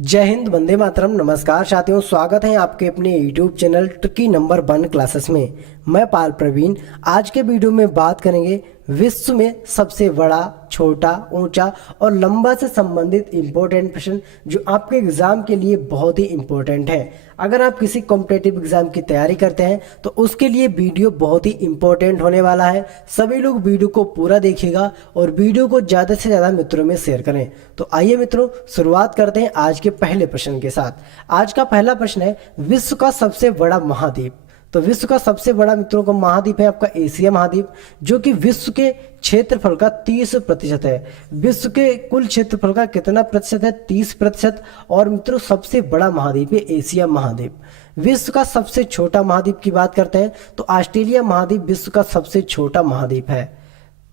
जय हिंद, वंदे मातरम। नमस्कार साथियों, स्वागत है आपके अपने YouTube channel tricky number 1 classes में। मैं पाल प्रवीण। आज के वीडियो में बात करेंगे विश्व में सबसे बड़ा, छोटा, ऊंचा और लंबा से संबंधित इम्पोर्टेंट प्रश्न जो आपके एग्जाम के लिए बहुत ही इम्पोर्टेंट है। अगर आप किसी कॉम्पिटेटिव एग्जाम की तैयारी करते हैं तो उसके लिए वीडियो बहुत ही इम्पोर्टेंट होने वाला है। सभी लोग वीडियो को पूरा देखिएगा और वीडियो को ज़्यादा से ज़्यादा मित्रों में शेयर करें। तो आइए मित्रों, शुरुआत करते हैं आज के पहले प्रश्न के साथ। आज का पहला प्रश्न है, विश्व का सबसे बड़ा महाद्वीप। तो विश्व का सबसे बड़ा मित्रों का महाद्वीप है आपका एशिया महाद्वीप, जो कि विश्व के क्षेत्रफल का 30% है। विश्व के कुल क्षेत्रफल का कितना प्रतिशत है? 30%। और मित्रों सबसे बड़ा महाद्वीप है एशिया महाद्वीप। विश्व का सबसे छोटा महाद्वीप की बात करते हैं तो ऑस्ट्रेलिया महाद्वीप विश्व का सबसे छोटा महाद्वीप है।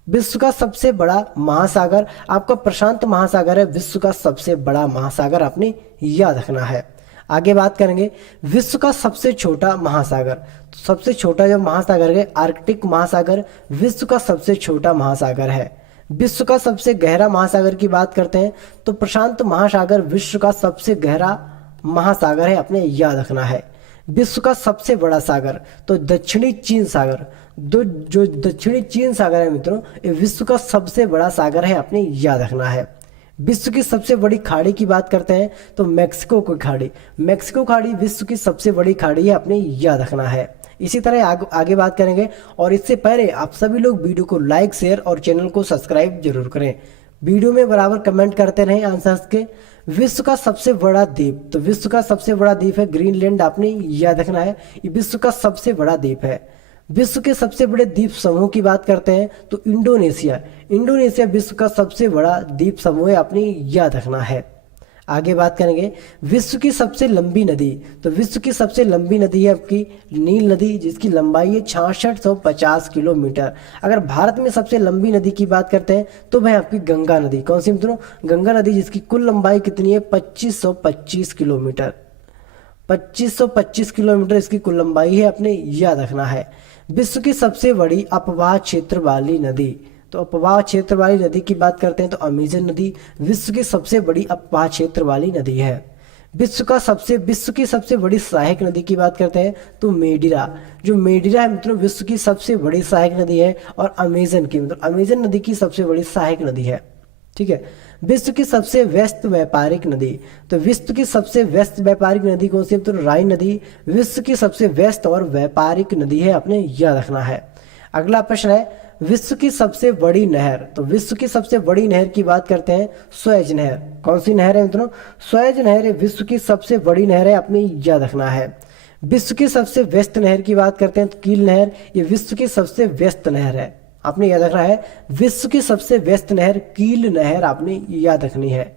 विश्व का सबसे बड़ा महासागर आपका प्रशांत महासागर है। विश्व का सबसे बड़ा महासागर आपने याद रखना है। आगे बात करेंगे विश्व का सबसे छोटा महासागर। तो सबसे छोटा जो महासागर है आर्कटिक महासागर विश्व का सबसे छोटा महासागर है। विश्व का सबसे गहरा महासागर की बात करते हैं तो प्रशांत महासागर विश्व का सबसे गहरा महासागर है, अपने याद रखना है। विश्व का सबसे बड़ा सागर तो दक्षिणी चीन सागर, जो दक्षिणी चीन सागर है मित्रों, ये विश्व का सबसे बड़ा सागर है, अपने याद रखना है। विश्व की सबसे बड़ी खाड़ी की बात करते हैं तो मैक्सिको की खाड़ी। मैक्सिको खाड़ी विश्व की सबसे बड़ी खाड़ी है, अपने याद रखना है। इसी तरह आगे बात करेंगे। और इससे पहले आप सभी लोग वीडियो को लाइक, शेयर और चैनल को सब्सक्राइब जरूर करें। वीडियो में बराबर कमेंट करते रहें आंसर्स के। विश्व का सबसे बड़ा द्वीप तो विश्व का सबसे बड़ा द्वीप है ग्रीनलैंड, आपने याद रखना है। ये विश्व का सबसे बड़ा द्वीप है। विश्व के सबसे बड़े द्वीप समूह की बात करते हैं तो इंडोनेशिया विश्व का सबसे बड़ा द्वीप समूह है, आपने याद रखना है। आगे बात करेंगे विश्व की सबसे लंबी नदी। तो विश्व की सबसे लंबी नदी है आपकी नील नदी, जिसकी लंबाई है 6650 किलोमीटर। अगर भारत में सबसे लंबी नदी की बात करते हैं तो वह आपकी गंगा नदी। कौन सी मित्रों? गंगा नदी, जिसकी कुल लंबाई कितनी है? 2525 किलोमीटर। 2525 किलोमीटर इसकी कुल लंबाई है, अपने याद रखना है। विश्व की सबसे बड़ी अपवाह क्षेत्र वाली नदी। तो अपवाह क्षेत्र वाली नदी की बात करते हैं तो अमेजन नदी विश्व की सबसे बड़ी अपवाह क्षेत्र वाली नदी है। विश्व की सबसे बड़ी सहायक नदी की बात करते हैं तो मेडिरा। जो मेडिरा है मित्रों विश्व की सबसे बड़ी सहायक नदी है। और अमेजन नदी की सबसे बड़ी सहायक नदी है। ठीक है। विश्व की सबसे व्यस्त व्यापारिक नदी। तो विश्व की सबसे व्यस्त व्यापारिक नदी कौन सी है? तो राइन नदी विश्व की सबसे व्यस्त और व्यापारिक नदी है, अपने याद रखना है। अगला प्रश्न है विश्व की सबसे बड़ी नहर। तो विश्व की सबसे बड़ी नहर की बात करते हैं सुएज नहर। कौन सी नहर है मित्रों? सुएज नहर विश्व की सबसे बड़ी नहर है, अपने याद रखना है। विश्व की सबसे व्यस्त नहर की बात करते हैं तो कील नहर, ये विश्व की सबसे व्यस्त नहर है, आपने याद रखना है। विश्व की सबसे व्यस्त नहर कील नहर, आपने याद रखनी है।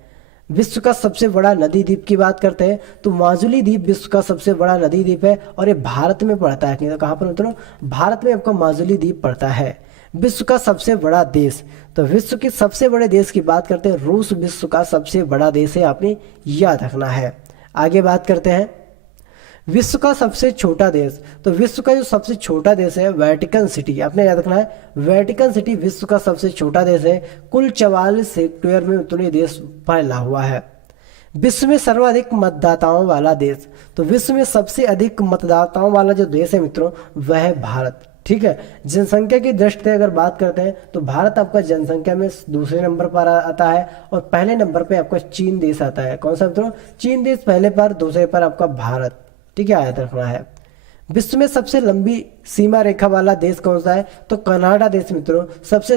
विश्व का सबसे बड़ा नदी द्वीप की बात करते हैं तो माजुली द्वीप विश्व का सबसे बड़ा नदी द्वीप है और ये भारत में पड़ता है। तो कहाँ पर मित्रों? भारत में आपका माजुली द्वीप पड़ता है। विश्व का सबसे बड़ा देश। तो विश्व के सबसे बड़े देश की बात करते हैं रूस विश्व का सबसे बड़ा देश है, आपने याद रखना है। आगे बात करते हैं विश्व का सबसे छोटा देश। तो विश्व का जो सबसे छोटा देश है वेटिकन सिटी, आपने याद रखना है। वेटिकन सिटी विश्व का सबसे छोटा देश है। कुल 44 हेक्टेयर में उत्तरी देश फैला हुआ है। विश्व में सर्वाधिक मतदाताओं वाला देश। तो विश्व में सबसे अधिक मतदाताओं वाला जो देश है मित्रों वह है भारत। ठीक है। जनसंख्या की दृष्टि से अगर बात करते हैं तो भारत आपका जनसंख्या में दूसरे नंबर पर आता है और पहले नंबर पे आपका चीन देश आता है। कौन सा मित्रों? चीन देश पहले पर, दूसरे पर आपका भारत। ठीक है, याद रखना है। विश्व में सबसे लंबी सीमा रेखा वाला देश कौन सा है? तो कनाडा देश मित्रों सबसे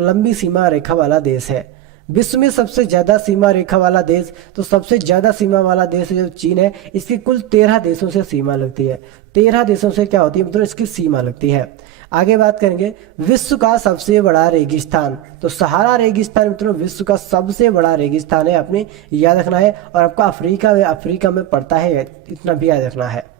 लंबी सीमा रेखा वाला देश है। विश्व में सबसे ज्यादा सीमा रेखा वाला देश, तो सबसे ज्यादा सीमा वाला देश जो चीन है, इसकी कुल 13 देशों से सीमा लगती है। 13 देशों से क्या होती है मित्रों? इसकी सीमा लगती है। आगे बात करेंगे विश्व का सबसे बड़ा रेगिस्तान। तो सहारा रेगिस्तान मित्रों विश्व का सबसे बड़ा रेगिस्तान है, आपने याद रखना है। और आपका अफ्रीका में पड़ता है, इतना भी याद रखना है।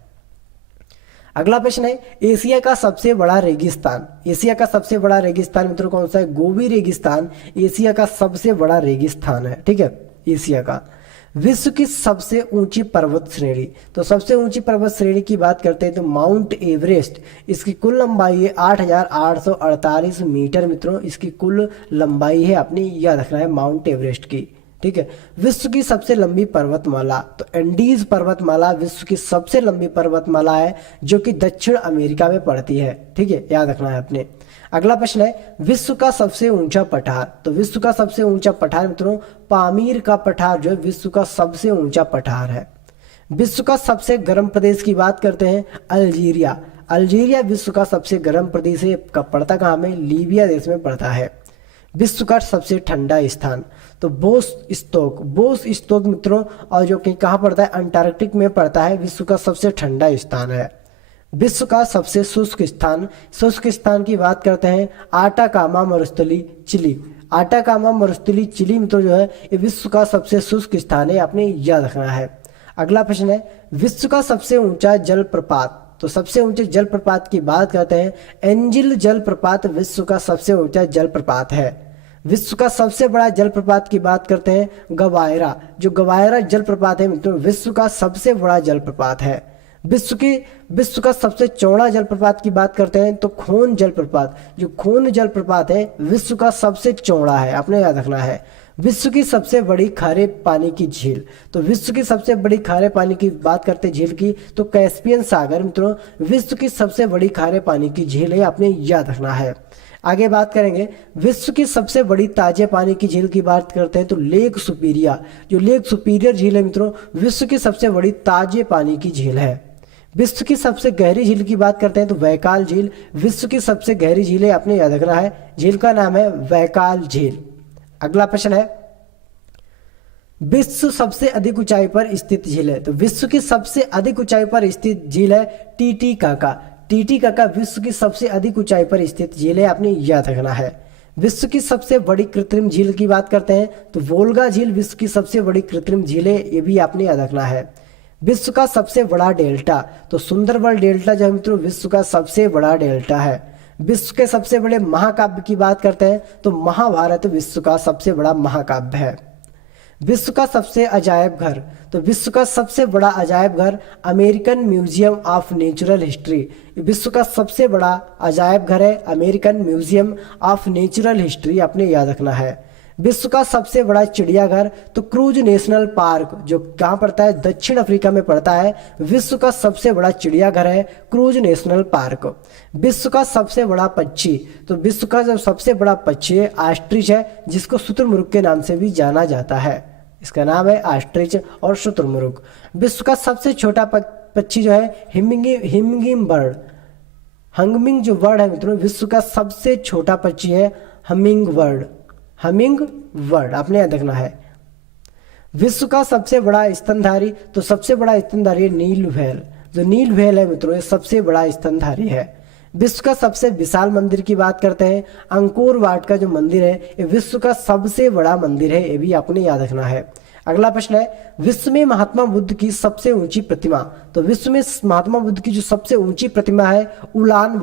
अगला प्रश्न है एशिया का सबसे बड़ा रेगिस्तान। एशिया का सबसे बड़ा रेगिस्तान मित्रों कौन सा है? गोबी रेगिस्तान एशिया का सबसे बड़ा रेगिस्तान है। ठीक है, एशिया का। विश्व की सबसे ऊंची पर्वत श्रेणी। तो सबसे ऊंची पर्वत श्रेणी की बात करते हैं तो माउंट एवरेस्ट, इसकी कुल लंबाई है 8848 मीटर मित्रों, इसकी कुल लंबाई है, आपने याद रखना है माउंट एवरेस्ट की। ठीक है। विश्व की सबसे लंबी पर्वतमाला, तो एंडीज पर्वतमाला विश्व की सबसे लंबी पर्वतमाला है जो कि दक्षिण अमेरिका में पड़ती है, ठीक है, याद रखना है आपने। अगला प्रश्न है विश्व का सबसे ऊंचा पठार, तो विश्व का सबसे ऊंचा पठार मित्रों पामीर का पठार जो है विश्व का सबसे ऊंचा पठार है। विश्व का सबसे गर्म प्रदेश की बात करते हैं अल्जीरिया। अल्जीरिया विश्व का सबसे गर्म प्रदेश है, कब पड़ता कहाँ में, लीबिया देश में पड़ता है। विश्व का सबसे ठंडा स्थान, तो बोस स्टोक मित्रों, और जो कि कहाँ पड़ता है, अंटार्कटिक में पड़ता है, विश्व का सबसे ठंडा स्थान है। विश्व का सबसे शुष्क स्थान की बात करते हैं आटाकामा मरुस्थली चिली। आटाकामा मरुस्थली चिली मित्रों जो है ये विश्व का सबसे शुष्क स्थान है, आपने याद रखना है। अगला प्रश्न है विश्व का सबसे ऊंचा जलप्रपात, तो सबसे ऊंचे जलप्रपात की बात करते हैं एंजिल जलप्रपात विश्व का सबसे ऊंचा जलप्रपात है। विश्व का सबसे बड़ा जलप्रपात की बात करते हैं गवायरा, जो गवायरा जलप्रपात है मित्रों विश्व का सबसे बड़ा जलप्रपात है। विश्व का सबसे चौड़ा जलप्रपात की बात करते हैं तो खोन जलप्रपात, जो खोन जलप्रपात है विश्व का सबसे चौड़ा है, आपने याद रखना है। विश्व की सबसे बड़ी खारे पानी की झील, तो विश्व की सबसे बड़ी खारे पानी की बात करते हैं झील की तो कैस्पियन सागर मित्रों विश्व की सबसे बड़ी खारे पानी की झील है, आपने याद रखना है। आगे बात करेंगे विश्व की सबसे बड़ी ताजे पानी की झील की बात करते हैं तो लेक सुपीरिया, जो लेक सुपीरियर झील है मित्रों विश्व की सबसे बड़ी ताजे पानी की झील है। विश्व की सबसे गहरी झील की बात करते हैं तो वैकाल झील विश्व की सबसे गहरी झील है, आपने याद रखना है, झील का नाम है वैकाल झील। अगला प्रश्न है विश्व सबसे अधिक ऊंचाई पर स्थित झील है, तो विश्व की सबसे अधिक ऊंचाई पर स्थित झील है टीटीकाका। टीटीकाका विश्व की सबसे अधिक ऊंचाई पर स्थित झील है, आपने याद रखना है। विश्व की सबसे बड़ी कृत्रिम झील की बात करते हैं तो वोल्गा झील विश्व की सबसे बड़ी कृत्रिम झील है, ये भी आपने याद रखना है। विश्व का सबसे बड़ा डेल्टा, तो सुंदरबन डेल्टा जो है मित्रों विश्व का सबसे बड़ा डेल्टा है। विश्व के सबसे बड़े महाकाव्य की बात करते हैं तो महाभारत विश्व का सबसे बड़ा महाकाव्य है। विश्व का सबसे अजायब घर, तो विश्व का सबसे बड़ा अजायब घर American museum of natural history, विश्व का सबसे बड़ा अजायब घर है American museum of natural history, आपने याद रखना है। विश्व का सबसे बड़ा चिड़ियाघर तो क्रूज नेशनल पार्क जो कहाँ पड़ता है, दक्षिण अफ्रीका में पड़ता है, विश्व का सबसे बड़ा चिड़ियाघर है क्रूज नेशनल पार्क। विश्व का सबसे बड़ा पक्षी, तो विश्व का जो सबसे बड़ा पक्षी है ऑस्ट्रिच है, जिसको शुतुरमुर्ग के नाम से भी जाना जाता है, इसका नाम है ऑस्ट्रिच और शुतुरमुर्ग। विश्व का सबसे छोटा पक्षी जो है हिमिंग बर्ड, हंगमिंग जो बर्ड है मित्रों विश्व का सबसे छोटा पक्षी है हमिंग बर्ड, आपने याद रखना है। विश्व का सबसे बड़ा स्तनधारी, तो सबसे बड़ा स्तनधारी नील व्हेल, जो नील व्हेल है मित्रों ये सबसे बड़ा स्तनधारी है। विश्व का सबसे विशाल मंदिर की बात करते हैं अंकोर वाट का जो मंदिर है ये विश्व का सबसे बड़ा मंदिर है, ये भी आपने याद रखना है। अगला प्रश्न है विश्व में महात्मा बुद्ध की सबसे ऊंची प्रतिमा, तो विश्व में महात्मा बुद्ध की जो सबसे ऊंची प्रतिमा है उलान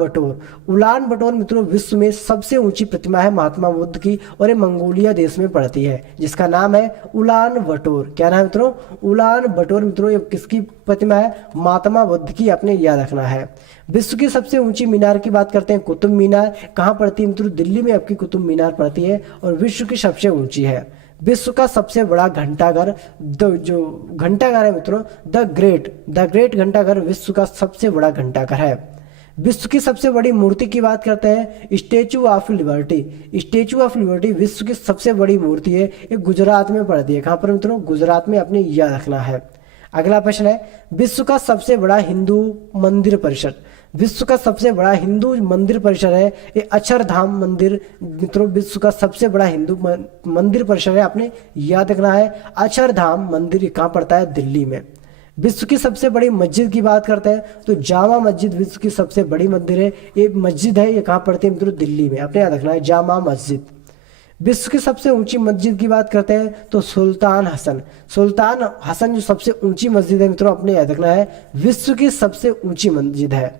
बटोर मित्रों विश्व में सबसे ऊंची प्रतिमा है महात्मा बुद्ध की और ये मंगोलिया देश में पड़ती है, जिसका नाम है उलान बटोर। क्या नाम है मित्रों, उलान बटोर मित्रों, ये किसकी प्रतिमा है, महात्मा बुद्ध की, आपने याद रखना है। विश्व की सबसे ऊंची मीनार की बात करते हैं कुतुब मीनार, कहाँ पड़ती है मित्रों, दिल्ली में आपकी कुतुब मीनार पड़ती है और विश्व की सबसे ऊंची है। विश्व का सबसे बड़ा घंटाघर जो घंटाघर है मित्रों द ग्रेट घंटाघर विश्व का सबसे बड़ा घंटाघर है। विश्व की सबसे बड़ी मूर्ति की बात करते हैं स्टैचू ऑफ लिबर्टी विश्व की सबसे बड़ी मूर्ति है, ये गुजरात में पड़ती है, कहाँ पर मित्रों, गुजरात में, अपने याद रखना है। अगला प्रश्न है विश्व का सबसे बड़ा हिंदू मंदिर परिषद, विश्व का सबसे बड़ा हिंदू मंदिर परिसर है ये अक्षरधाम मंदिर मित्रों विश्व का सबसे बड़ा हिंदू मंदिर परिसर है, आपने याद रखना है। अक्षरधाम मंदिर कहाँ पड़ता है, दिल्ली में। विश्व की सबसे बड़ी मस्जिद की बात करते हैं तो जामा मस्जिद विश्व की सबसे बड़ी मंदिर है, ये मस्जिद है, ये कहाँ पड़ती है मित्रों, दिल्ली में, आपने याद रखना है, जामा मस्जिद। विश्व की सबसे ऊंची मस्जिद की बात करते हैं तो सुल्तान हसन जो सबसे ऊंची मस्जिद है मित्रों, अपने याद रखना है, विश्व की सबसे ऊंची मस्जिद है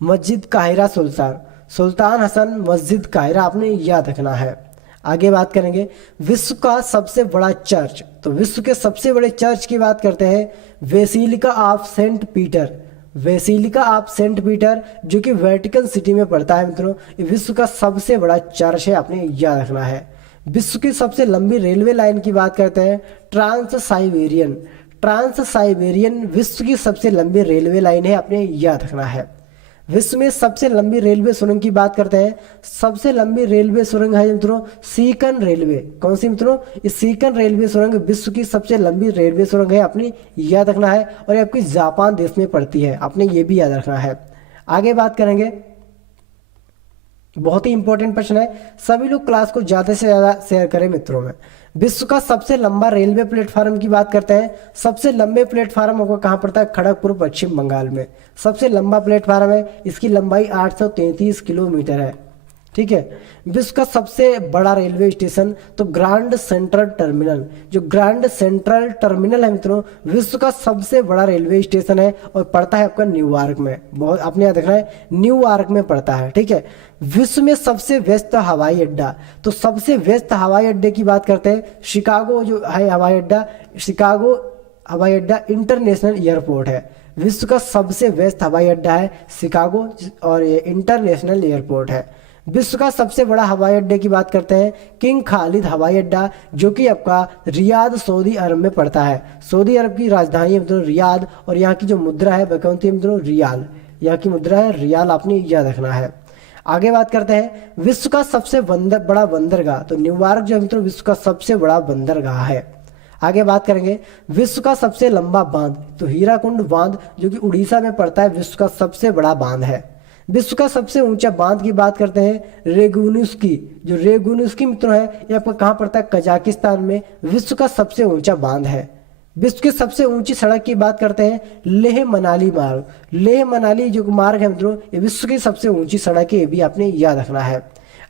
मस्जिद काहिरा सुल्तान हसन मस्जिद काहिरा, आपने याद रखना है। आगे बात करेंगे विश्व का सबसे बड़ा चर्च, तो विश्व के सबसे बड़े चर्च की बात करते हैं बेसिलिका ऑफ सेंट पीटर जो कि वेटिकन सिटी में पड़ता है मित्रों, विश्व का सबसे बड़ा चर्च है, आपने याद रखना है। विश्व की सबसे लंबी रेलवे लाइन की बात करते हैं, ट्रांस साइबेरियन। ट्रांस साइबेरियन विश्व की सबसे लंबी रेलवे लाइन है, आपने याद रखना है। विश्व में सबसे लंबी रेलवे सुरंग की बात करते हैं, सबसे लंबी रेलवे सुरंग है मित्रों सीकन रेलवे। कौन सी मित्रों? इस सीकन रेलवे सुरंग विश्व की सबसे लंबी रेलवे सुरंग है, आपने याद रखना है। और ये आपकी जापान देश में पड़ती है, आपने ये भी याद रखना है। आगे बात करेंगे, बहुत ही इंपॉर्टेंट प्रश्न है, सभी लोग क्लास को ज्यादा से ज्यादा शेयर करें मित्रों में। विश्व का सबसे लंबा रेलवे प्लेटफार्म की बात करते हैं, सबसे लंबे प्लेटफार्म आपको कहाँ पड़ता है? खड़गपुर पश्चिम बंगाल में सबसे लंबा प्लेटफार्म है, इसकी लंबाई 833 किलोमीटर है। ठीक है। विश्व का सबसे बड़ा रेलवे स्टेशन तो ग्रांड सेंट्रल टर्मिनल, जो ग्रांड सेंट्रल टर्मिनल है मित्रों विश्व का सबसे बड़ा रेलवे स्टेशन है और पड़ता है आपका न्यूयॉर्क में। बहुत आपने याद रखना है, न्यूयॉर्क में पड़ता है। ठीक है। विश्व में सबसे व्यस्त हवाई अड्डा, तो सबसे व्यस्त हवाई अड्डे की बात करते हैं, शिकागो जो है हवाई अड्डा, शिकागो हवाई अड्डा इंटरनेशनल एयरपोर्ट है। विश्व का सबसे व्यस्त हवाई अड्डा है शिकागो और ये इंटरनेशनल एयरपोर्ट है। विश्व का सबसे बड़ा हवाई अड्डे की बात करते हैं, किंग खालिद हवाई अड्डा, जो कि आपका रियाद सऊदी अरब में पड़ता है। सऊदी अरब की राजधानी है मित्रों रियाद, और यहाँ की जो मुद्रा है वह कौन सी मित्रों? रियाल। यहाँ की मुद्रा है रियाल, आपने याद रखना है। आगे बात करते हैं, विश्व का सबसे बड़ा बंदरगाह, तो न्यूयॉर्क जो मित्रों विश्व का सबसे बड़ा बंदरगाह है। आगे बात करेंगे, विश्व का सबसे लंबा बांध, तो हीराकुंड बांध जो कि उड़ीसा में पड़ता है, विश्व का सबसे बड़ा बांध है। विश्व का सबसे ऊंचा बांध की बात करते हैं, रेगुनुस्की, जो रेगुनुस्की मित्रों है ये आपका कहाँ पड़ता है? कजाकिस्तान में विश्व का सबसे ऊंचा बांध है। विश्व की सबसे ऊंची सड़क की बात करते हैं, लेह मनाली मार्ग। लेह मनाली जो मार्ग है मित्रों ये विश्व की सबसे ऊंची सड़क है, ये भी आपने याद रखना है।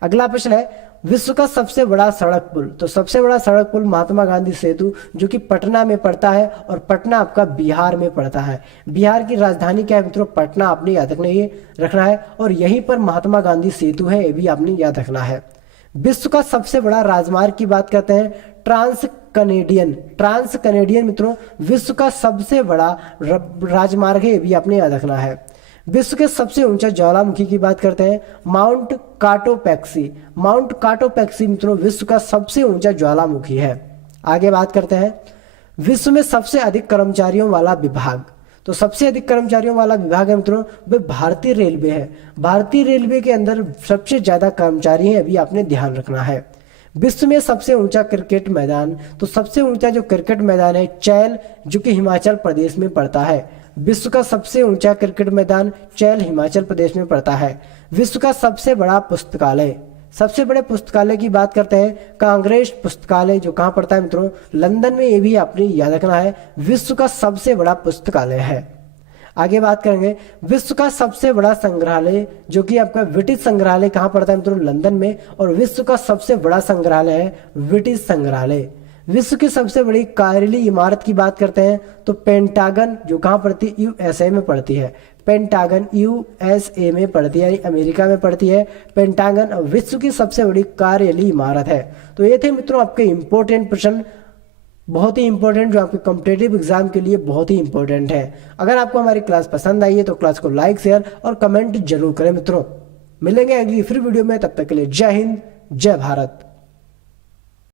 अगला प्रश्न है, विश्व का सबसे बड़ा सड़क पुल, तो सबसे बड़ा सड़क पुल महात्मा गांधी सेतु जो कि पटना में पड़ता है, और पटना आपका बिहार में पड़ता है। बिहार की राजधानी क्या है मित्रों? पटना, आपने याद रखना है। और यहीं पर महात्मा गांधी सेतु है, ये भी आपने याद रखना है। विश्व का सबसे बड़ा राजमार्ग की बात करते हैं, ट्रांस कनेडियन मित्रों विश्व का सबसे बड़ा राजमार्ग है, ये भी आपने याद रखना है। विश्व के सबसे ऊंचा ज्वालामुखी की बात करते हैं, माउंट काटोपैक्सी मित्रों विश्व का सबसे ऊंचा ज्वालामुखी है। आगे बात करते हैं, विश्व में सबसे अधिक कर्मचारियों वाला विभाग, तो सबसे अधिक कर्मचारियों वाला विभाग है मित्रों वह भारतीय रेलवे है। भारतीय रेलवे के अंदर सबसे ज्यादा कर्मचारी हैं, अभी आपने ध्यान रखना है। विश्व में सबसे ऊंचा क्रिकेट मैदान, तो सबसे ऊंचा जो क्रिकेट मैदान है चैल जो कि हिमाचल प्रदेश में पड़ता है। विश्व का सबसे ऊंचा क्रिकेट मैदान चैल हिमाचल प्रदेश में पड़ता है। विश्व का सबसे बड़ा पुस्तकालय, सबसे बड़े पुस्तकालय की बात करते हैं, कांग्रेस पुस्तकालय जो कहाँ पड़ता है मित्रों? लंदन में, ये भी आपने याद रखना है, विश्व का सबसे बड़ा पुस्तकालय है। आगे बात करेंगे, विश्व का सबसे बड़ा संग्रहालय जो कि आपका ब्रिटिश संग्रहालय कहाँ पड़ता है मित्रों? लंदन में, और विश्व का सबसे बड़ा संग्रहालय है ब्रिटिश संग्रहालय। विश्व की सबसे बड़ी कार्यालय इमारत की बात करते हैं तो पेंटागन जो कहाँ पड़ती है? यूएसए में पड़ती है। पेंटागन यूएसए में पड़ती है, यानी अमेरिका में पड़ती है। पेंटागन विश्व की सबसे बड़ी कार्यालय इमारत है। तो ये थे मित्रों आपके इंपॉर्टेंट प्रश्न, बहुत ही इंपॉर्टेंट, जो आपके कॉम्पिटेटिव एग्जाम के लिए बहुत ही इंपॉर्टेंट है। अगर आपको हमारी क्लास पसंद आई है तो क्लास को लाइक, शेयर और कमेंट जरूर करें मित्रों। मिलेंगे अगली फिर वीडियो में, तब तक के लिए जय हिंद, जय भारत।